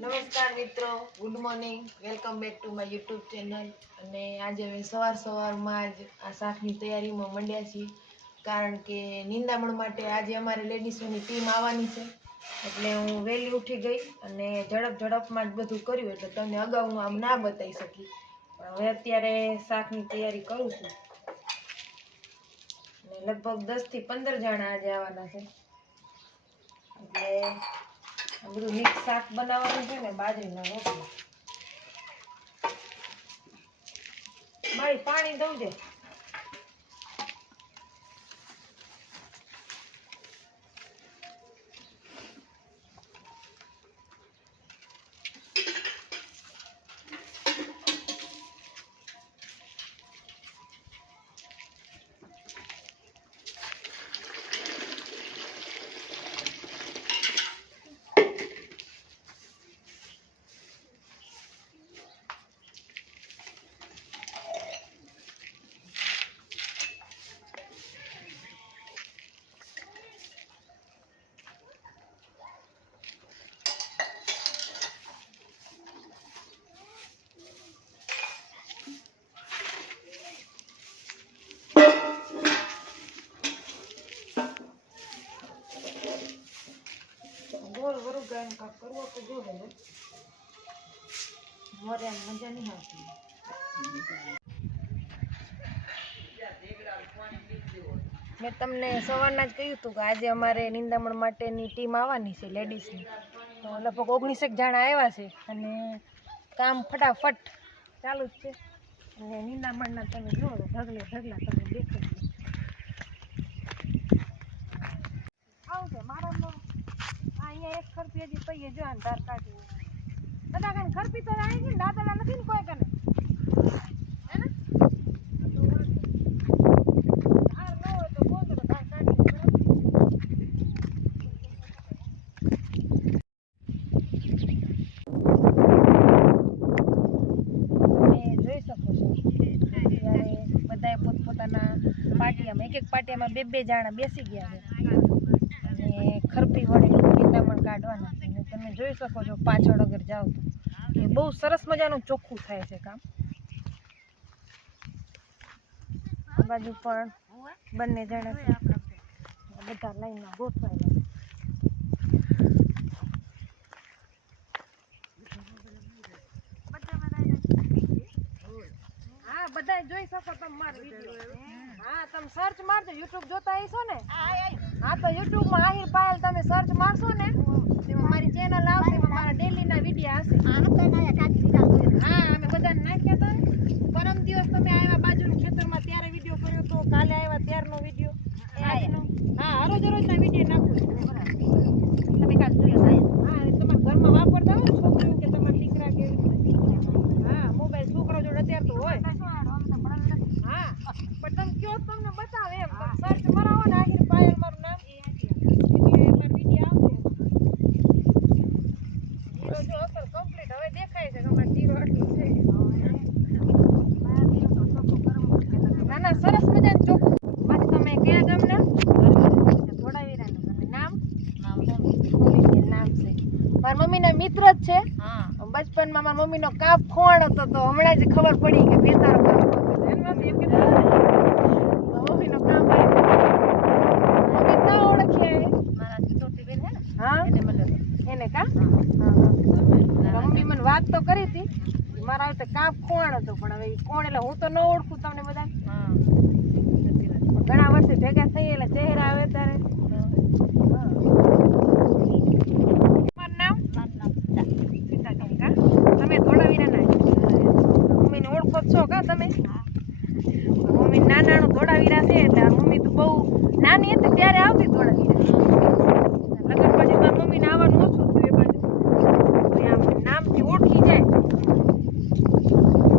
નમસ્કાર મિત્રો good morning welcome back to my YouTube channel અને આજે અમે સવાર સવારમાં જ આ શાકની તૈયારીમાં મંડ્યા છીએ. કારણ કે નિંદામણ માટે આજે અમારે લેડીઝોની ટીમ આવવાની છે. એટલે હું વહેલી ઉઠી ગઈ અને ઝડપ ઝડપમાં જ બધું કર્યું. એટલે તમને અગાઉનું આમ ના બતાવી શકી. પણ હવે અત્યારે શાકની તૈયારી કરું છું. અને લગભગ દસથી પંદર જણા આજે આવવાના છે. એટલે બધું મિક્સ શાક બનાવવાનું છે ને બાજરીના રોટલા. ભાઈ પાણી દઉં છે ગાયન કાક કરવો તો જો હવે મોરે મજા નહીં આવતી. મેં તમને સવારના જ કહ્યું હતું કે આજે અમારે નિંદામણ માટેની ટીમ આવવાની છે લેડીઝની. તો લગભગ ઓગણીસેક જણા આવ્યા છે અને કામ ફટાફટ ચાલુ જ છે. અને નિંદામણના તમે જુઓ ઢગલે ઢગલા તમે દેખો છો. આવું અહીંયા એક ખરપી હજી પૈયે જો અંધાર ધાર કાઢી દાદા કાંઈ ખરપી તો આવી છે ને નથી ને કોઈ કને? ને? ન પાટિયામાં એક એક પાટિયામાં બે બે જાણા બેસી ગયા છે. અને ખરપી વડે નિંદામણ કાઢવાના અને તમે જોઈ શકો છો, પાછળ અગર જાઓ તો. એ બહુ સરસ મજાનું ચોખ્ખું થાય છે કામ. આ બાજુ પણ બંને જણા બધા લાઈનમાં ગોઠવાયેલા બધા જોઈ શકો તમે મારો વીડિયો. હા તમે સર્ચ મારજો યુટ્યુબ જોતા હશો ને? હા તો યુટ્યુબમાં આહિર પાયલ તમે સર્ચ મારશો ને તેમાં મારી ચેનલ આવશે એમાં મારા ડેલી ના વીડિયો હશે. હા અમે બધાને નાખ્યા હતા. પરમ દિવસ તમે આવ્યા બાજુના ખેતરમાં ત્યારે વીડિયો કર્યો તો કાલે આવ્યા ત્યારનો વીડિયો હા હરોજ હરોજ ના વીડિયો નાખો. તમે કાલ જોયો હા તમારા ઘરમાં વાપરતા હોય છોકરીઓ કે તમારા દીકરા કે એવી રીતે. હા મોબાઈલ છોકરો જોડે અત્યારે તો હોય હા પણ તમે કયો તમને બતાવે એમ. સર્ચ મરાવો ને આખી પાયલ મારું નામ એટલે મારો વીડિયો આવશે જીરો જો અસર કમ્પ્લીટ હવે દેખાય છે કે અમારે જીરો આટલું છે ના ના સરસ મજાનું ચોખ્ખું પાછું તમે કયા ગામના ધોળાવીરાના અને નામ મમ્મીનું નામ છે મારા મમ્મીના મિત્ર જ છે બચપનમાં મારા મમ્મીનો કાપ ખોણ હતો તો હમણાં જ ખબર પડી કે બેતારો કાપ હતો એમ મમ્મી એમ કીધું મમ્મીનો કાપ આવ્યો મમ્મી ના ઓળખ્યા એ હા એને કા હા, હા. મમ્મી મને વાત તો કરી હતી મારા હવે કાપ ખોણ હતો પણ હવે ઈ કોણ એટલે હું તો ન ઓળખું તમને બધા ઘણા વર્ષે ભેગા થઈ એટલે ચહેરા આવે ત્યારે હા. તમારું નામ સીતાબેન કા? તમે ધોળાવીરાના છો? મમ્મીને ઓળખો જ છો કા તમે મમ્મી નાનાનું ધોળાવીરા છે એટલે આ મમ્મી તો બહુ નાની હતી ત્યારે આવતી ધોળાવીરા લગ્ન પછી મારી મમ્મીને આવવાનું ઓછું થયું એ બાજુ તો આમ નામથી ઓળખી જાય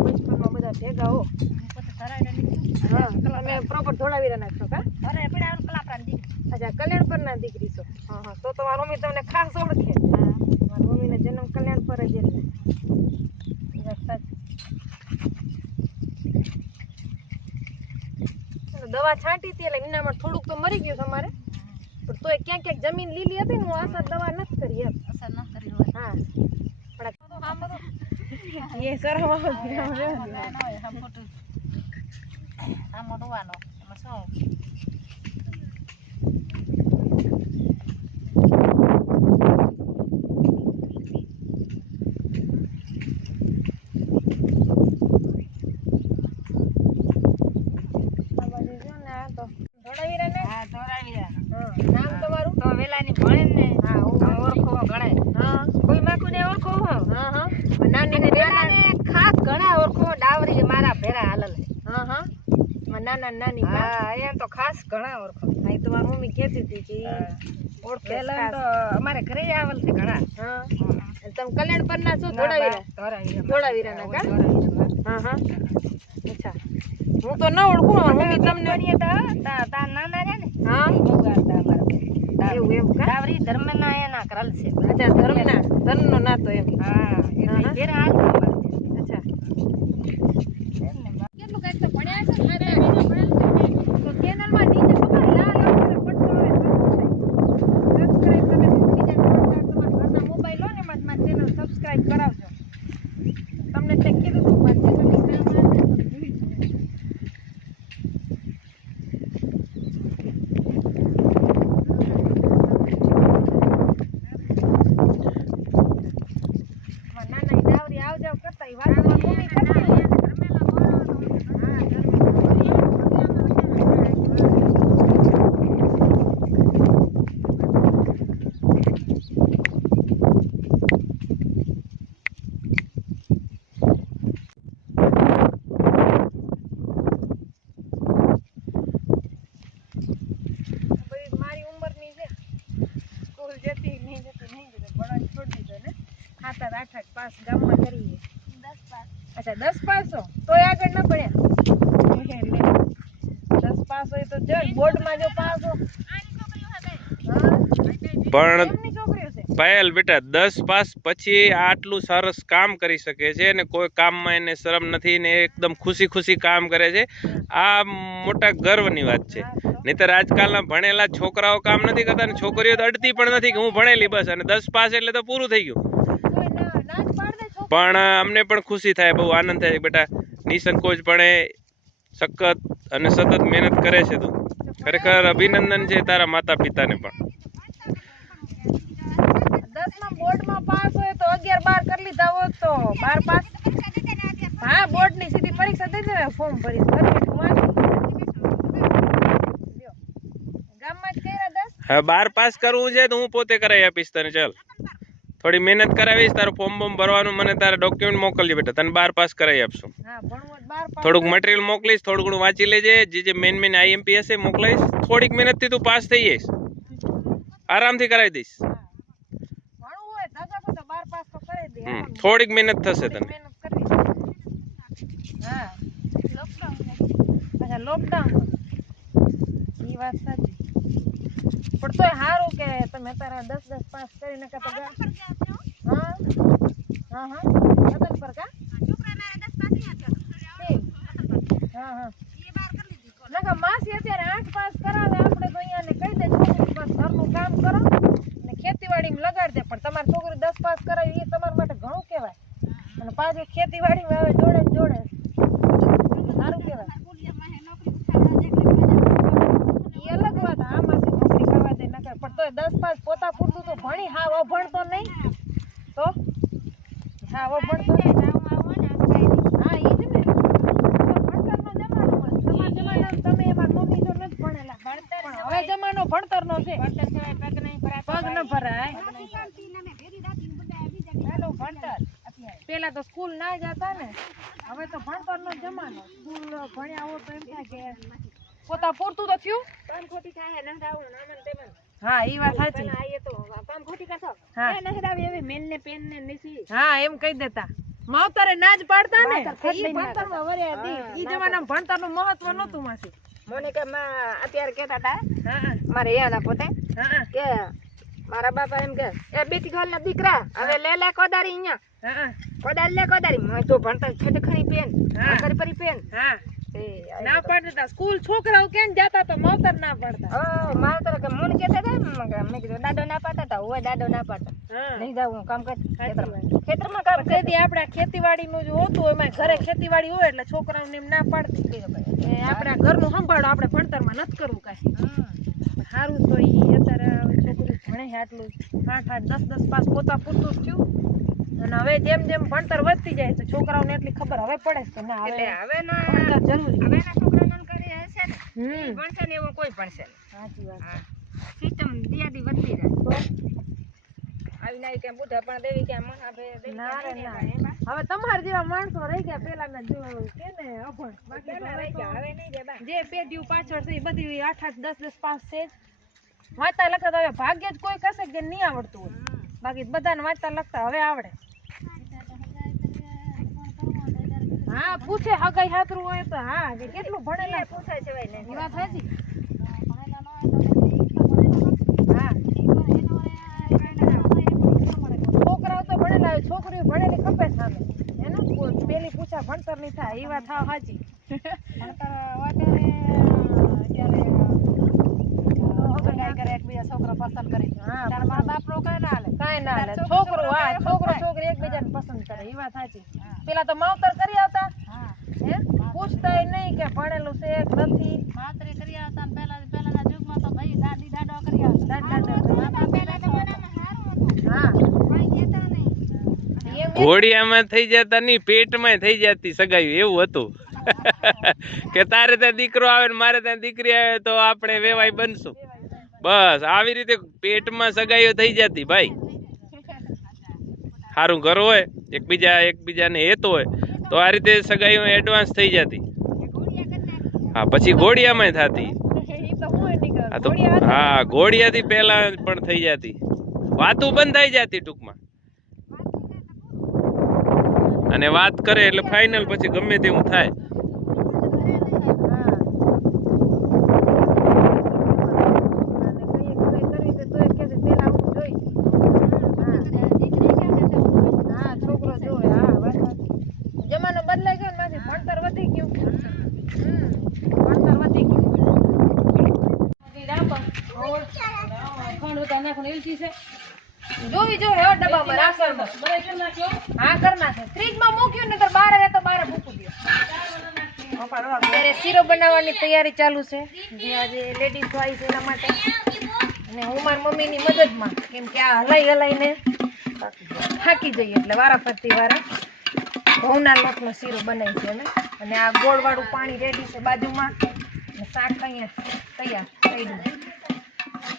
બચપનમાં બધા ભેગા હો હા તમે પ્રોપર ધોળાવીરાના છો કા અચ્છા કલ્યાણ પરના દીકરી છો હા હા તો તો મારી મમ્મી તમને ખાસ ઓળખે મારી મમ્મીનો જન્મ કલ્યાણ પર જ એટલે એ વાત સાચી. દવા છાંટી હતી એટલે એનામાં થોડુંક તો મરી ગયું તમારે પણ તોય ક્યાંક ક્યાંક જમીન લીલી હતી ને હું આશા દવા નથી કરી એમ અસર ન કરી હોય હા એ સરવા આવતી આમ રહેવા દે. આ મોટું વાનો એમાં શું આ બાજુ જો ને આ તો ધોળાવીરા ને હા ધોરાવી રહ્યા હા નામ તમારું તો વેલાની ભણે ને હા આમ ઓળખો ગણાય હા કોઈ માકુ ને ઓળખો હું હા હા નાની ને વેલાને ખાસ ઘણા ઓળખો ડાવરી મારા ભેરા હાલલ છે. હા હા માં નાના ને નાની કા હા એમ તો ખાસ ઘણા ઓળખો હા એ તો મારી મમ્મી કહેતી હતી કે ઓળખે તો અમારે ઘરે આવેલ છે ઘણા. હા. તમે કલ્યાણ પર ના છો ધોળાવીરા? કા? હા હા. અચ્છા. હું તો ન ઓળખું મારી મમ્મી તમને તમને તા તા નાના રહ્યા ને. હા. અમારા એવું એમ કા? ધર્મના એના કરલ છે. અચ્છા ધર્મના. ધર્મનો નાતો એમ. હા, હા. ઘેર હાલ અમારે અચ્છા એમને કેટલું કંઈક તો ભણ્યા છે ને માતા પિતા ભણેલું છે. તો ચેનલમાં નીચે ખબર લાલ અક્ષરે પટ્ટો આવે સબસ્ક્રાઇબ તમે બીજા તમારા ઘરના મોબાઈલ લો ને એમાં મારી ચેનલ સબસ્ક્રાઇબ કરાવજો તમને તે કીધું હતું મારી ચેનલની નામ આવે ને તો જોઈ લેજો. આમાં નાના ઈ ડાવરી આવ જાવ કરતા ઈ વાત મમ્મી કરતી હોય. હા ધર્મેન્દ્ર. બધી મારી ઉંમરની છે સ્કૂલ જતી નહીં જતી નહીં જતી ભણવાનું છોડી દીધો ને ખાતા આઠ આઠ પાસ ગામમાં કરીએ અચ્છા દસ પાસ છો તોય આગળ ના પડ્યા હે લે. દસ પાસ હોય તો જો બોર્ડમાં જો પાસ હો હા પણ પાયલ બેટા દસ પાસ પછી આટલું સરસ કામ કરી શકે છે ને કોઈ કામમાં એને શરમ નથી ને એકદમ ખુશી ખુશી કામ કરે છે. આ મોટા ગર્વની વાત છે. નહીતર આજકાલના ભણેલા છોકરાઓ કામ નથી કરતા ને છોકરીઓ તો અડતી પણ નથી કે હું ભણેલી બસ અને દસ પાસ એટલે તો પૂરું થઈ ગયું. પણ અમને પણ ખુશી થાય બહુ આનંદ થાય બેટા. નિસંકોચપણે સખત અને સતત મહેનત કરે છે તું. ખરેખર અભિનંદન છે તારા માતા પિતાને પણ. દસમા બોર્ડમાં પાસ હોય તો અગિયાર બાર કરી લીધા હોત તો બાર પાસ. હા બોર્ડની સીધી પરીક્ષા દઈ દેવાય ફોર્મ ભરી હવે બાર પાસ કરવું છે તો હું પોતે કરાવી આપીશ તને ચાલ. થોડી મહેનત કરાવીશ તારું ફોર્મ બોમ ભરવાનું મને તારા ડોક્યુમેન્ટ મોકલજે બેટા તને બાર પાસ કરાવી આપશું. હા થોડુંક મટીરિયલ મોકલીશ થોડું ઘણું વાંચી લેજે જે જે મેન મેન આઈએમપી હશે મોકલાઈશ. થોડીક મહેનતથી તું પાસ થઈ જઈશ. આરામથી કરાવી દઈશ હા. ભણવું હોય દાદા તો બાર પાસ તો કરી દે હમ, આરામ. થોડીક મહેનત થશે તને. મહેનત કરવી હા અચ્છા લોકડાઉન એ વાત સાચી. પણ તોય સારું કે તમે તારા દસ દસ પાસ કરીને હા હા? હા રતન પર કા. હા હા માસી અત્યારે આઠ પાસ કરાવે આપણે તો અહીંયા ને કહી દે બસ ઘરનું કામ કરો. ખેતીવાડીમાં લગાડ દે, પણ તમારી છોકરી દસ પાસ કરાવી એ તમારા માટે ઘણું કહેવાય. અને પાછું ખેતીવાડીમાં આવે જોડે જોડે. સારું કહેવાય. એ અલગ આમાંથી નોકરી કરવા દે પણ તોય દસ પાસ પોતા પૂરતું તો ભણી હા અભણ તો નહીં. તો? હા અભણ તો નહીં હા ઈ જ ને ભણતરનો જમાનો હોય. તમારા જમાનામાં તમે એમાં મમ્મી જો નથી ભણેલા પણ હવે જમાનો ભણતરનો છે ભરાય. પેલું ભણતર. પેલા તો સ્કૂલ ના જતા ને. હવે તો ભણતરનો જમાનો. સ્કૂલ ભણ્યા હો તો એમ થાય કે પોતા પૂરતું તો થયું. હા ઈ વાત સાચી. હા. હા એમ કહી દેતા. માવતરે ના જ પાડતા ને. ઈ ભણતરમાં વરે હતી. ઈ જમાનામાં ભણતરનું મહત્વ નતું માસી. મને કે માં અત્યારે કહેતા હતા હા મારે એના પોતે હા. કે મારા બાપા એમ કે એ બીટી ઘર ના દીકરા હવે લે લે કોદારી અહીંયા. હા કોદારી લે કોદારી. મેં તો ભણતા છે ખરી પેન. કરી પરી પેન. હા. ના પડતા. સ્કૂલ છોકરાઓ કેમ જતા તો માવતર ના પડતા? ઓ માવતર કે મને કેતા હતા ને, મેં કીધું- દાડો દાદો ના પાડતા હતા. ઓય દાદો ના પાડતા. નહીં જાવ હું કામ કર ખેતરમાં. ખેતરમાં કરી તેથી આપણે ખેતીવાડી નું જો હોતું એમાં ઘરે ખેતીવાડી હોય એટલે છોકરાઓને એમ ના પાડતી. કે આપણે ઘર ઘરનું સંભાળો આપણે ભણતરમાં નથી કરવું કાંઈ. સારું તો ઈ અત્યારે છે આટલું આઠ આઠ દસ દસ પાસ પોતા પૂરતું જ થયું. અને હવે જેમ જેમ ભણતર વધતી જાય તો છોકરાઓને એટલી ખબર હવે પડે છે કે ના હવે હવે ના ભણતર જરૂરી હવે ના છોકરા નાન કરી હશે ને હમ. ભણશે ને એવું કોઈ ભણશે નહીં. સાચી વાત સિસ્ટમ દિયાદી વધતી રહે આવી ના કે બુઢા પણ દેવી કે મન આપે ના રે ના. હવે તમારા જેવા માણસો રહી ગયા પેલાના જો કે ને અભણ. બાકી હવે રહી ગયા, હવે નહીં. જે પેઢીઓ પાછળ છે એ બધી આઠ આઠ દસ દસ પાસ છે જ. વાંચતા લખતા તો હવે ભાગ્યે જ કોઈ કશે કે નહીં આવડતું હોય. બાકી બધાને વાંચતા લખતા હવે આવડે. હા પૂછે હગાઈ હાથરું હોય તો હા કે કેટલું ભણેલા? પૂછાય છે ભાઈ ને. વાત સાચી? હા. છોકરાઓ તો ભણેલા હોય છોકરીઓ ભણેલી ખપે સામે. એનું પેલી પૂછા ભણતર નહીં થાય એ વાત હાજી સાચી હા કાંઈ ના હાલે છોકરો હા છોકરો છોકરી એકબીજાને પસંદ કરે એ વાત સાચી પેલા તો માવતર કરી આવતા હે પૂછતાય નહીં કે ભણેલું છે કે નથી દાદ દાદા કરી. હા એમ ઘોડિયામાં થઈ જતા નહીં, પેટમાં થઈ જતી સગાઈ, એવું હતું. કે તારે ત્યાં દીકરો આવે ને મારે ત્યાં દીકરી આવે તો આપણે વેવાય બનશું. બસ, આવી રીતે પેટમાં સગાઈઓ થઈ જતી, ભાઈ. સારું ઘર હોય, એકબીજા, એકબીજાને હેત હોય, તો આ રીતે સગાઈઓ એડવાન્સ થઈ જતી. હા, પછી ઘોડિયામાં થતી. હા ઘોડિયાથી પહેલા પણ થઈ જતી. વાતું બંધ થઈ જતી ટૂંકમાં. અને વાત કરે એટલે ફાઇનલ પછી ગમે તેવું થાય હા. અને કઈએ કઈએ કરવી છે તોય કહે છે, પેલા હું જોઈ. હા. હા, છોકરો જોવે, હા, વાત સાચી. જમાનો બદલાઈ ગયો ને માસી, ભણતર વધી ગયું હમ, ભણતર વધી ગયું જોવી જો હેવો ડબ્બામાં રાખવાનો હા કર નાખે ફ્રીજમાં મૂક્યું ને તો બાર આવે તો બાર મૂકી દો અત્યારે શીરો બનાવવાની તૈયારી ચાલુ છે. જે આજે લેડીઝ આવી છે એના માટે. અને હું મારી મમ્મીની મદદમાં કેમ કે આ હલાઈ હલાઈને થાકી જઈએ એટલે વારા ફરતી વારા ઘઉંના લોટનો શીરો બનાવી છે અમે અને આ ગોળવાળું પાણી રેડી છે બાજુમાં. શાક અહીંયા તૈયાર થઈ ગયું.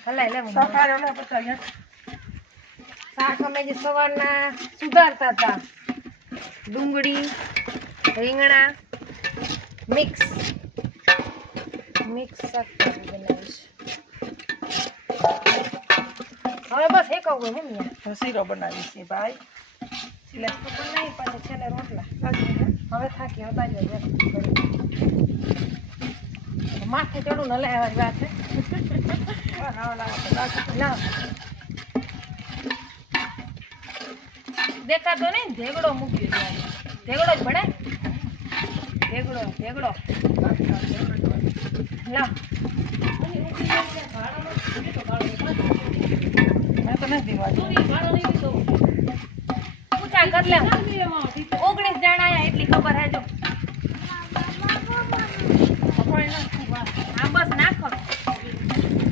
હલાઈ લેવું શાક અમે જે સવારના સુધારતા હતા. ડુંગળી રીંગણા મિક્સ મિક્સ શાકભાજી બનાવીશ હવે બસ એક આવું હોય મમ્મી શીરો બનાવી છે ભાઈ તો બનાવી પાછા છેલ્લે રોટલા હવે થાકી હવે બાજુ જ માથે ચડું ન લેવાની વાત છે ના દેખાતો નહીં ઢેગડો મૂક્યો છે આજે. ઢેગડો જ ભણે ઢેગડો ભેગડો. લા. ઓગણીસ જણા આયા, એટલી ખબર હે જો હા, બસ, નાખો.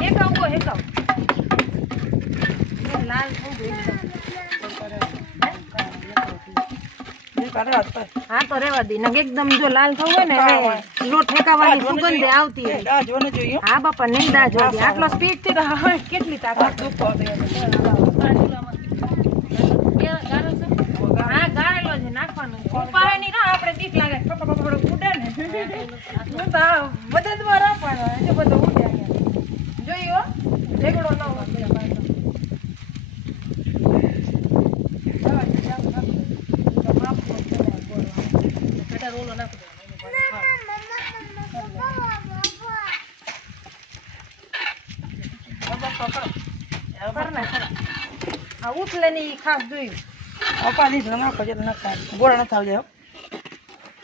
એક આવો લાલ થઈ ગયું એ કાઢે હાથ પર. હા તો રેવા દે. નક એકદમ જો લાલ થવું હોય ને લોટ ઠેકાવાની સુગંધ આવતી હોય. દાળ જોઈને જોઈએ. હા બાપા નહીં દાજ હોય આટલો સ્પીડથી હા, કેટલી તાકાત. દુખો હતો એને. હા ગાળેલો છે નાખવાનું ઉપાડે નહીં ના આપણે બીક લાગે. ઉડે ને. હું તો આ મદદમાં રહું પણ એટલું બધું ઉડે જોયું હો? ન હોય પાછો. કર નાખ. ઉથલે ની ખાસ જોયું. અપાલી નાખો એટલે ન ખાય. ગોળ ન થાવ જાય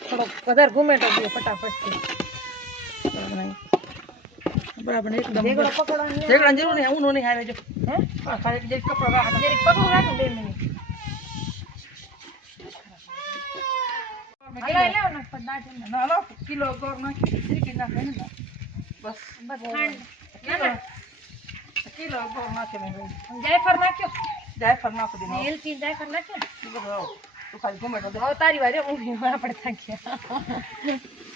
થોડોક વધારે ઘુમેટો જોઈએ ફટાફટથી બરાબર એકદમ ઢેગડો જરૂર નહીં ઊનો નહીં આવે જો. હે? ખાલી જે કપડો જરીક પકડું રાખો બે મિનિટ. હલાઈ લેવો ને પછી દાંત એમને. ના લો કિલો ગોળ નાખી નાખે ને? બસ. બસ કિલો ગોળ નાખે જાયફળ નાખ્યો. જાયફળ નાખી દે ને એલચી જાયફળ નાખ્યો ને ઈ બધું આવો. તું ખાલી ઘુમેટો દે તારી વારે હું આપણે થાક્યા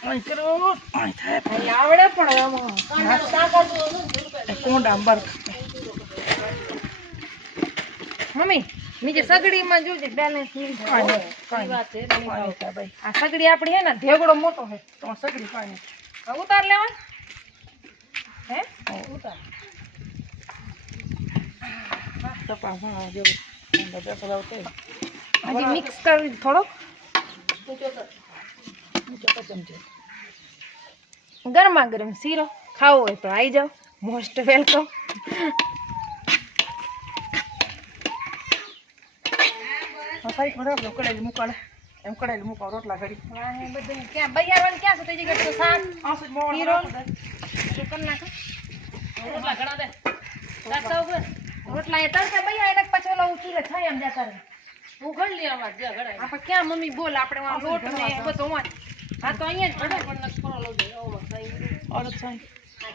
અહીં કરો. અહીં થાય. અહીં આવડે પણ આમાં. કોંડા બરફ મમ્મી નીચે સગડીમાં જોજે બેલેન્સ નહીં. કાંઈ ભાઈ. આ સગડી આપણી હે ને ઢેગડો મોટો છે તો સગડી કાંઈ ઉતાર લેવા. હે. ઉતાર. હજી મિક્સ કરી ગરમા ગરમ શીરો ખાવો હોય તો આવી જાઓ. મોસ્ટ વેલકમ પર રાખજો કડાઈ મૂકાડે એમ કડાઈ મૂકાવ રોટલા ઘડી. બધું ક્યાં બૈયારવાનું ક્યાં સુધી જગ્યા તો શાક આ સાઈડ મોણ શીરો? શું કરી નાખો રોટલા. દે ઉપર. રોટલા એ તડકે બૈયા એને પછી ઓલા ઉચીરે થાય એમ જતા રહે હું ઘડ લે આમાં જ્યાં ઘરે. આપણે ક્યાં મમ્મી બોલ આપણે વાં લોટ ને એ બધું હા તો અહીંયા જ ઘડે પણ નથી ફરો લઉં દે ઓમાં થાય. અડદ થાય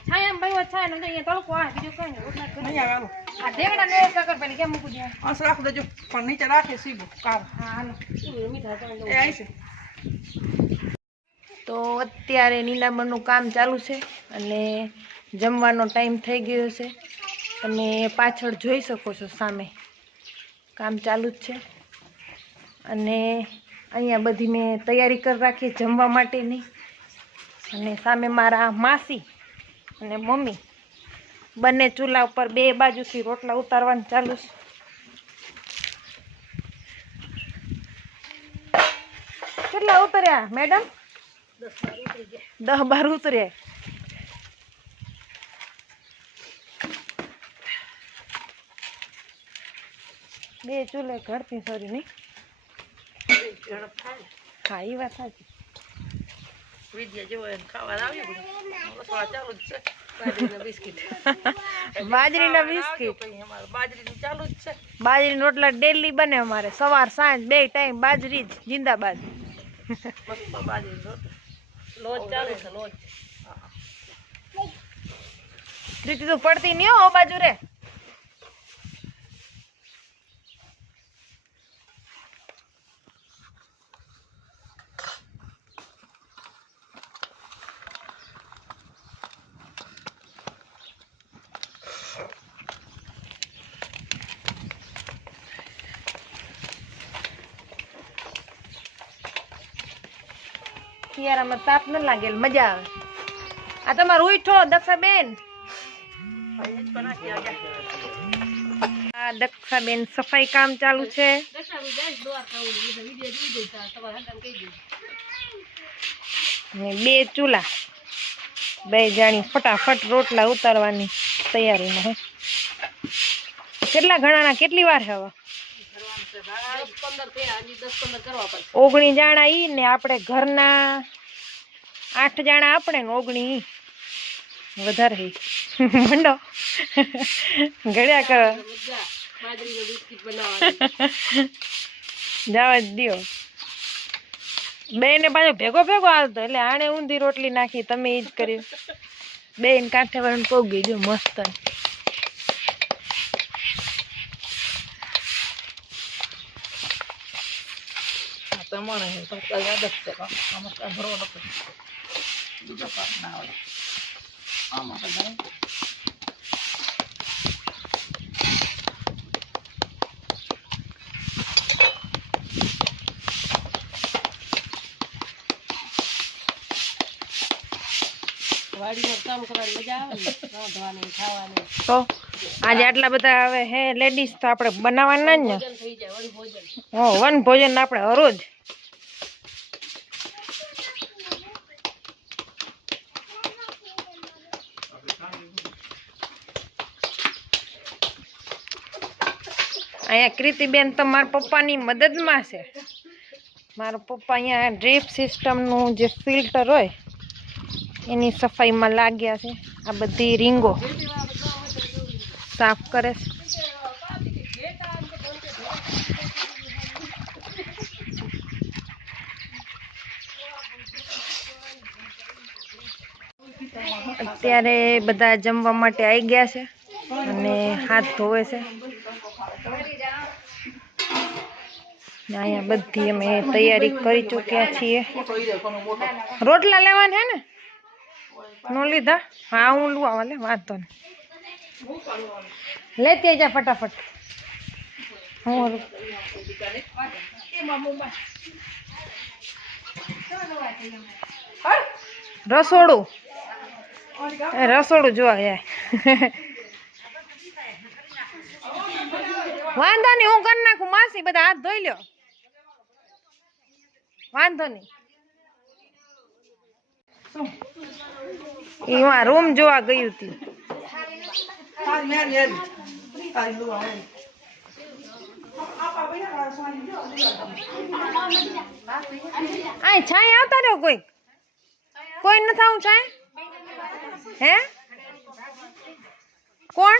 છાય એમ ભાઈ છાય ને અહીંયા તળકો આ બીજું કઈ નહીં. રોટલા જ નહીં આવે આ ઢેકડા ને સકર પેલી કેમ મૂકું દે? અસ રાખ દેજો પણ નીચે રાખે સીબો કાર હા હાલો. એ આવી છે તો અત્યારે નીલાંબરનું કામ ચાલુ છે અને જમવાનો ટાઈમ થઈ ગયો છે. તમે પાછળ જોઈ શકો છો સામે. કામ ચાલુ જ છે. અને અહીંયા બધી મેં તૈયારી કરી રાખી જમવા માટેની. અને સામે મારા માસી અને મમ્મી બંને ચૂલા ઉપર બે બાજુથી રોટલા ઉતારવાનું ચાલુ છે. કેટલા ઉતર્યા, મેડમ? દસ બાર ઉતર્યા. બે ચૂલે ઘરથી સોરી નહીં. હા એ વાત સાચી. બાજરીના બિસ્કિટ. બાજરીના બિસ્કિટ. પછી અમારે બાજરીનું ચાલુ જ છે. બાજરીના રોટલા ડેલી બને અમારે. સવાર સાંજ બે ટાઈમ બાજરી જ જિંદાબાદ. બાજરી પ્રીતિ તું પડતી નહીં હો બાજુ રે. શિયાળામાં તાપ ન લાગે મજા આવે. આ તમારું ઉઠો, દક્ષાબેન. દક્ષાબેન સફાઈ કામ ચાલુ છે. બે ચૂલા. બે જાણી ફટાફટ રોટલા ઉતારવાની તૈયારીમાં કેટલા ઘણાના, કેટલી વાર હવે? ઓગણી જાણા ઈ ને આપણે ઘરના આઠ જાણા આપણે ને ઓગણી વધારે મંડો. ઘડ્યા કરો. જવા જ દ્યો. બેને પાછો ભેગો ભેગો આવતો એટલે આણે ઊંધી રોટલી નાખી તમે ઈ જ કર્યું. બેન કાંઠે વાળાને પોગી જો મસ્ત. તો મળે છે કઈ યાદ જ છે કઈ ભરવો નથી. બીજો પાક ના આમાં તો તો આજે આટલા બધા હવે હે લેડીઝ તો આપણે બનાવવાના જ ને? હો વન ભોજન આપણે હરોજ અહીંયા કૃતિબેન તો મારા પપ્પાની મદદમાં છે મારો પપ્પા અહીંયા ડ્રીપ સિસ્ટમનું જે ફિલ્ટર હોય, એની સફાઈમાં લાગ્યા છે. આ બધી રીંગો સાફ કરે છે. અત્યારે બધા જમવા માટે આવી ગયા છે અને હાથ ધોવે છે. અહીંયા બધી અમે તૈયારી કરી ચૂક્યા છીએ. રોટલા લેવાના હે ને? નો લીધા? હા, હું લઉં આવા વાંધો નહીં. લેતી જા, ફટાફટ. હું રસોડું? રસોડું જોવા જાય વાંધો નહીં, હું કરી નાખું. માસી બધા હાથ ધોઈ લ્યો. વાંધો નહીં. એમાં રૂમ જોવા ગયું હતી. આ છાય આવતા રહ્યો કોઈ કોઈ નથી આવું છાય? હે? કોણ?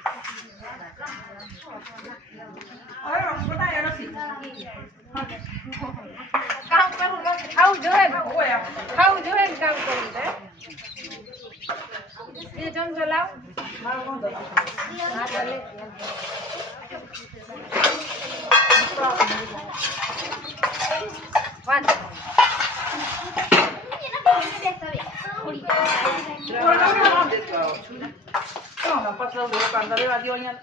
જ નથી હા તો ઊભી રહો, ઊભી રહો, નાખ દે. હા તો હાલ ભર દે. કામ કરવું નથી. ખાવું જોઈએ ને. ખાવું જોઈએ ને કામ કરવું તો, હે? બે ચમચો લાવ હા તો લે. વાંધો નહીં.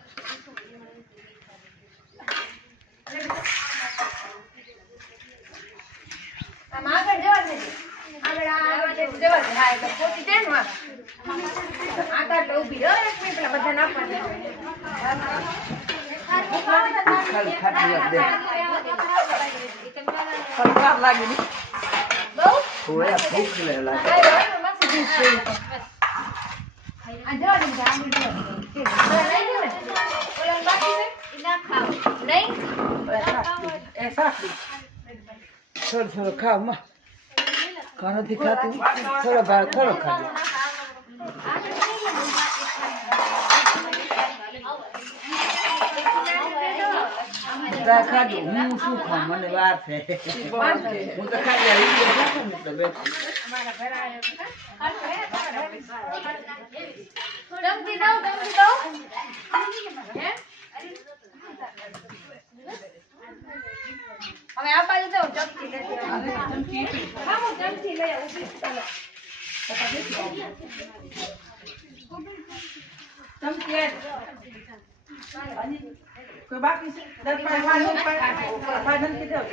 આમ આગળ જવા દેજે. આગળ આ જવા દે. હા, એટલે પોતી જાય ને વાં. આગળ એટલે ઊભી એક મિનિટ, પેલા બધાને આપવા દે. બહુ? આયો, આયો, થોડું થોડું ખાવ. માં ઘણું થી ખાતું થોડો ભાર થોડો ખાજો બધા ખાજો હું શું ખાઉં મને વાર છે હું તો ખાઈ આવી ગયો તો બેઠો. ચમચી લઈ ચાલો. કોઈ બાકી છે? દસ પાંચ પાંચ પાંચ પાંચ નથી દેવો.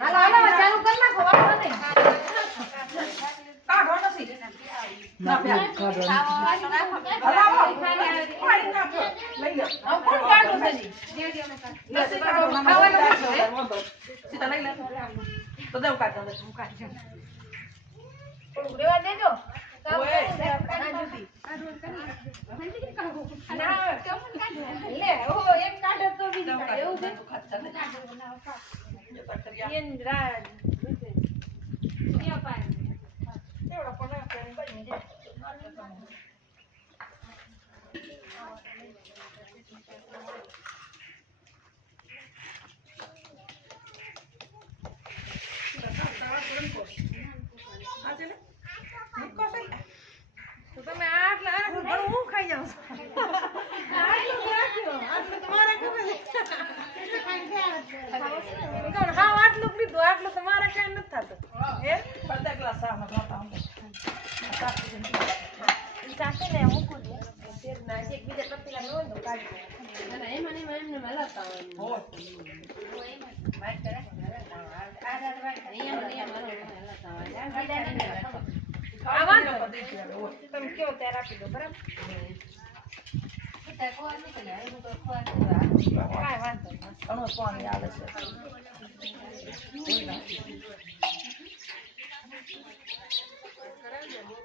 હાલો, હાલો, ચાલુ કર નાખો, વાંધો નહીં. કાઢો નથી. લઈ લો. કોણ કાઢું? છે જી? નથી કાઢો, ના, ખાવાનું ના, નથી, હે? વાંધો. સીધા લઈ લે. તો દેવ કાઢો દે. થોડુંક રહેવા દેજો. એક કાઢે તો બીજી એવું છે? એન રા- તો તમે આટલા આટલું ઘણું હું ખાઈ જાઉં છું. આટલું જ રાખ્યું. આટલું તો મારે ગમે છે. કોણ હાવ આટલું જ લીધું, આટલું તો મારે ક્યાંય નથી થતું. હે? અડધા ગ્લાસ શાકનો ખાતા હું. ચાકે ને મૂકું દે તેલ ના એક બીજા તપેલા નો તો કાઢી અને એમાં ને એમાં એમને હલાવતા હોય વાત કરે હલાવતા હોય આ દાદ વાત નિયમ નિયમ હલાવતા હોય આ વાંધો નહીં. તમે કેવો ત્યારે આપી દો બરાબર ઘણું પાણી આવે છે છાસ ભરવાનું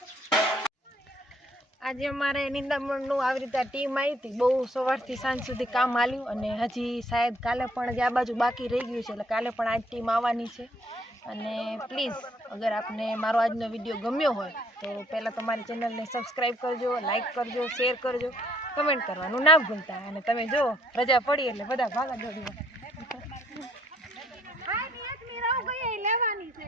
આજે અમારે નિંદામણનું આવી રીતે ટીમ આવી હતી. બહુ સવારથી સાંજ સુધી કામ હાલ્યું અને હજી શાયદ કાલે પણ જે આ બાજુ બાકી રહી ગયું છે એટલે કાલે પણ આ ટીમ આવવાની છે. અને પ્લીઝ અગર આપને મારો આજનો વીડિયો ગમ્યો હોય, તો પહેલાં તમારી ચેનલને સબસ્ક્રાઈબ કરજો લાઇક કરજો શેર કરજો કમેન્ટ કરવાનું ના ભૂલતા. અને તમે જો, રજા પડી એટલે બધા ભાગા દોડી લેવાની છે.